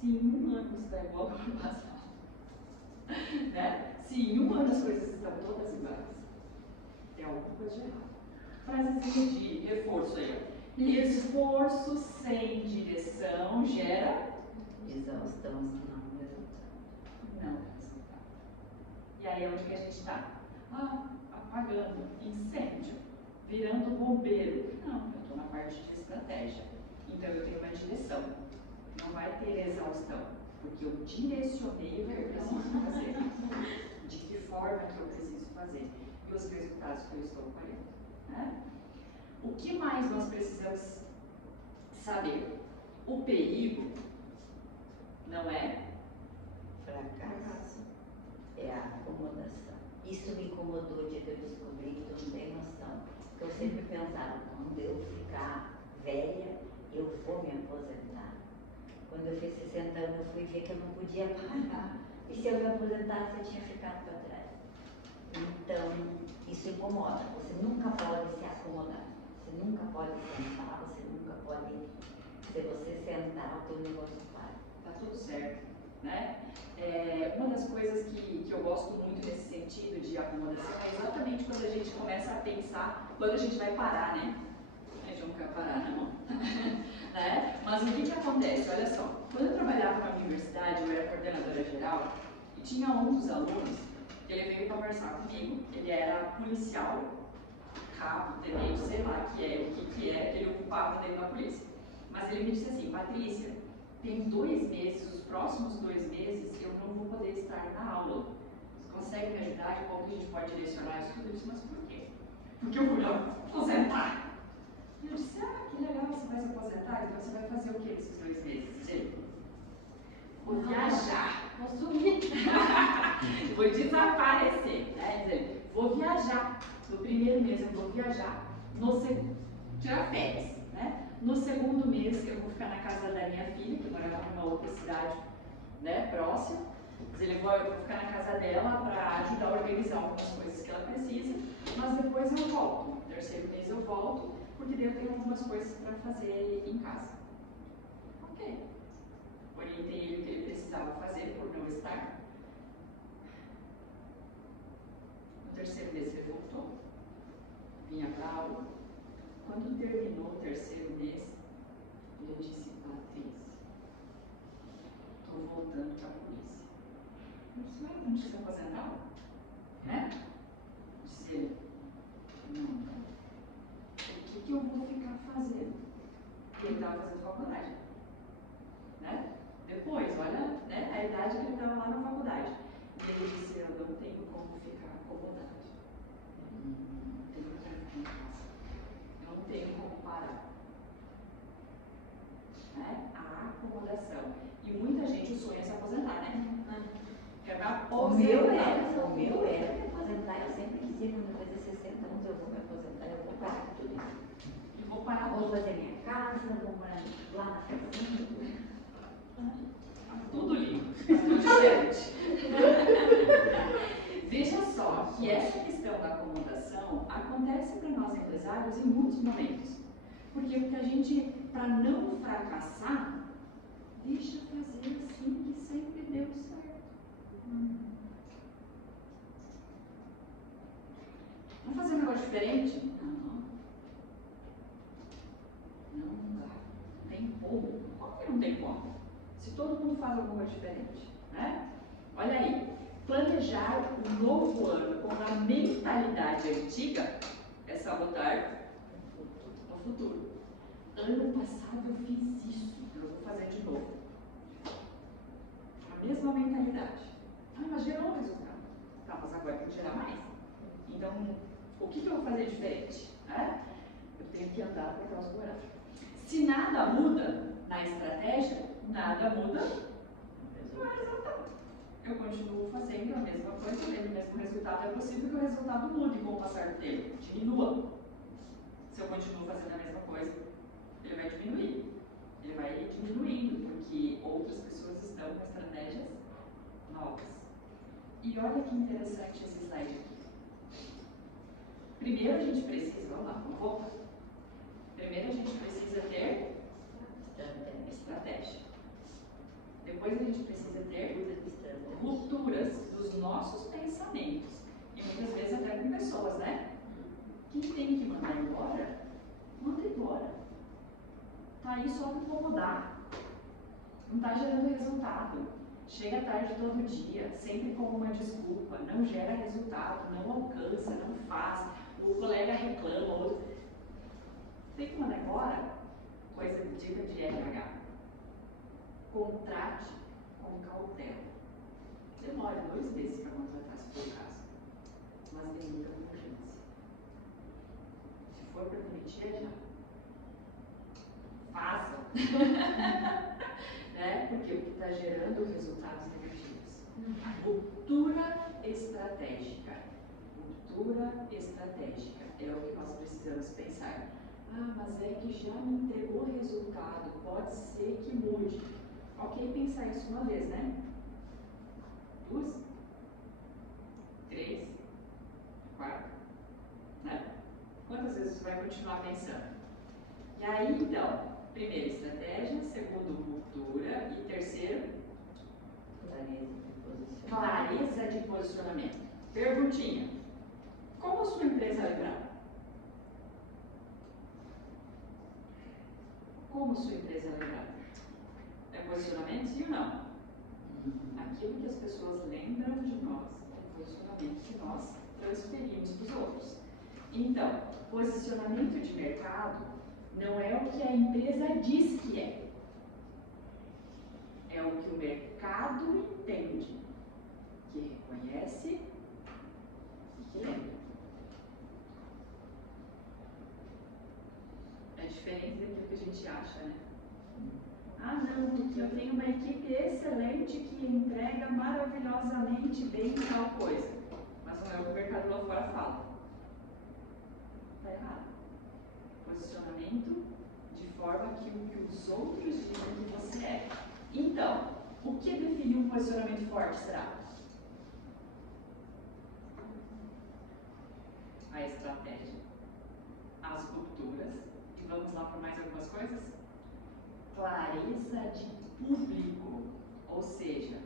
Se em um ano está igual ao ano passado, né? Se em um ano as coisas estão todas iguais, é alguma coisa de errado. Frasezinha de reforço aí. Esforço sem direção gera Exaustão, não resultado. não resultado. E aí onde que a gente está? Apagando, incêndio, virando bombeiro. Não, eu estou na parte de estratégia. Então eu tenho uma direção. Não vai ter exaustão, porque eu direcionei o que eu preciso fazer. De que forma que eu preciso fazer. E os resultados que eu estou colhendo. Né? O que mais nós precisamos saber? O perigo não é Fracasso. É a acomodação. Isso me incomodou o dia que eu descobri, que tu não tem noção. Eu sempre pensava, quando eu ficar velha, eu vou me aposentar. Quando eu fiz 60 anos, eu fui ver que eu não podia parar. E se eu me aposentasse, eu tinha ficado para trás. Então, isso incomoda. Você nunca pode se acomodar. Você nunca pode sentar, você nunca pode... Se você sentar, o teu negócio para. Tá tudo certo, né? Uma das coisas que eu gosto muito nesse sentido de acomodação é exatamente quando a gente começa a pensar quando a gente vai parar, né? A gente não quer parar, não. Né? Mas o que acontece? Olha só, quando eu trabalhava na universidade, eu era coordenadora geral, e tinha um dos alunos, ele veio conversar comigo, ele era policial, cabo, tenente, sei lá o que era que ele ocupava dentro da polícia. Mas ele me disse assim, Patrícia, tem 2 meses, os próximos 2 meses, eu não vou poder estar na aula. Você consegue me ajudar? Como que a gente pode direcionar isso? Eu disse, mas por quê? Porque eu vou me aposentar. E eu disse, que legal, você vai se aposentar? Então você vai fazer o que nesses 2 meses? Ele, vou viajar, vou sumir, vou desaparecer. Né? Dizer, vou viajar. No primeiro mês eu vou viajar, no segundo, tirar férias. Né? No segundo mês eu vou ficar na casa da minha filha, que morava numa outra cidade, né, próxima. Eu vou ficar na casa dela para ajudar a organizar algumas coisas que ela precisa, mas depois eu volto. No terceiro mês eu volto, porque daí eu tenho algumas coisas para fazer em casa. Ok. Orientei ele o que ele precisava fazer por não estar. No terceiro mês ele voltou, vinha para a aula. Quando terminou o terceiro mês, ele disse, Patrícia, estou voltando para a polícia. Eu disse, mas não se aposentar? Né? Disse ele, não. O que eu vou ficar fazendo? Porque ele estava fazendo faculdade. Né? Depois, olha, né, a idade que ele estava lá na faculdade. E ele disse, eu não tenho como ficar acomodado. Tenho que ficar em casa. Não tenho como parar. Né? A acomodação. E muita gente sonha se aposentar, né? Quer me aposentar. O meu era me aposentar. Eu sempre dizia, quando eu fazer 60 anos, eu vou me aposentar, eu vou parar tudo. E vou parar Vou tudo. fazer minha casa, vou morar lá na fazenda. Tudo lindo, tudo diferente. Veja só que essa questão da acomodação acontece para nós empresários em muitos momentos. Por quê? Porque a gente, para não fracassar, deixa fazer assim que sempre deu certo. Vamos fazer um negócio diferente? Não dá. Não tem como. Como que não tem como? Se todo mundo faz alguma coisa diferente, né? Olha aí, planejar um novo ano com a mentalidade antiga é sabotar o futuro. Ano passado eu fiz isso, eu vou fazer de novo. A mesma mentalidade. Mas gerou um resultado. Tá, mas agora tem que gerar mais. Então, o que eu vou fazer diferente? Né? Eu tenho que andar por causa do horário. Se nada muda na estratégia, nada muda no resultado. Eu continuo fazendo a mesma coisa, tendo o mesmo resultado. É possível que o resultado mude com o passar do tempo, diminua. Se eu continuo fazendo a mesma coisa, ele vai diminuir. Ele vai diminuindo, porque outras pessoas estão com estratégias novas. E olha que interessante esse slide aqui. Primeiro a gente precisa, vamos lá, vamos voltar. Primeiro a gente precisa ter estratégia. Depois a gente precisa ter rupturas dos nossos pensamentos. E muitas vezes até com pessoas, né? Quem tem que mandar embora, manda embora. Tá aí só para incomodar. Não está gerando resultado. Chega tarde todo dia, sempre com uma desculpa, não gera resultado, não alcança, não faz. O colega reclama, o outro. Tem que mandar embora? Coisa de dica de RH. Contrate com cautela. Demora 2 meses para contratar, se for o caso. Mas tem muita urgência. Se for para demitir, já. Faça. Né? Porque o que está gerando resultados negativos. Ruptura estratégica. Ruptura estratégica. É o que nós precisamos pensar. Ah, mas é que já me entregou resultado. Pode ser que mude. Ok, pensar isso uma vez, né? 2, 3, 4. Né? Quantas vezes você vai continuar pensando? E aí, então, primeiro, estratégia, segundo, ruptura e terceiro, clareza de posicionamento. Perguntinha: como a sua empresa é lembrada? Como a sua empresa é lembrada? É posicionamento, sim ou não? Aquilo que as pessoas lembram de nós é o posicionamento que nós transferimos para os outros. Então, posicionamento de mercado não é o que a empresa diz que é. É o que o mercado entende, que reconhece e que lembra. É diferente daquilo que a gente acha, né? Ah, não, porque eu tenho uma equipe excelente que entrega maravilhosamente bem tal coisa. Mas não é o que o mercado lá fora fala. Está errado. Posicionamento de forma que os outros dizem que você é. Então, o que define um posicionamento forte será? A estratégia, as rupturas, e vamos lá para mais algumas coisas? Clareza de público, ou seja,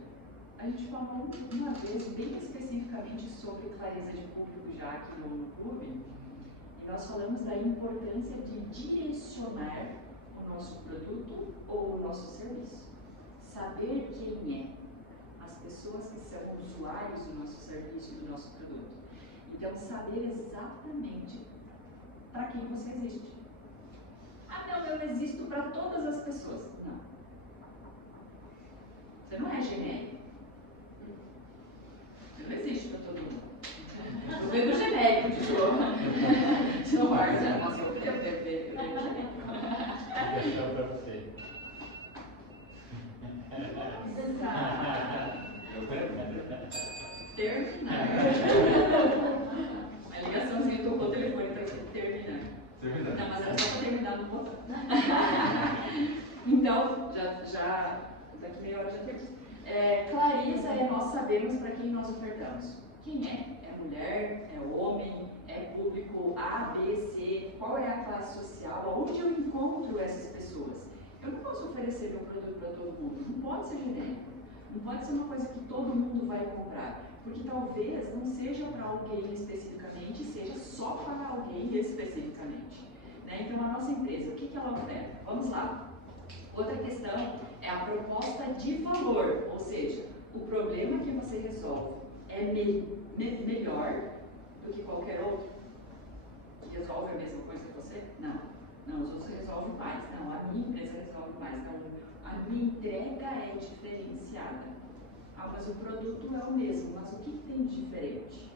a gente falou uma vez bem especificamente sobre clareza de público já aqui no clube, e nós falamos da importância de direcionar o nosso produto ou o nosso serviço. Saber quem é, as pessoas que são usuários do nosso serviço e do nosso produto. Então, saber exatamente para quem você existe. Ah, não, eu existo para todas as pessoas. Não. Você não é genérico. Você não existe para todo mundo. Eu venho do genérico de jogo. De novo, nossa, eu venho do genérico. Questão para você. Terminar. A ligaçãozinha tocou o telefone para você terminar. Não, mas era só para terminar no botão. Então, já daqui meia hora já termina. Clareza é nós sabermos para quem nós ofertamos. Quem é? É mulher? É homem? É público A, B, C? Qual é a classe social? Onde eu encontro essas pessoas? Eu não posso oferecer meu produto para todo mundo. Não pode ser genérico. Não pode ser uma coisa que todo mundo vai comprar. Porque talvez não seja para alguém especificamente, seja só para alguém especificamente. Né? Então, a nossa empresa, o que ela oferta? Vamos lá. Outra questão é a proposta de valor, ou seja, o problema que você resolve é melhor do que qualquer outro? Resolve a mesma coisa que você? Não. Não, os outros resolvem mais. Não, a minha empresa resolve mais. Não, a minha entrega é diferenciada. Ah, mas o produto é o mesmo, mas o que tem de diferente?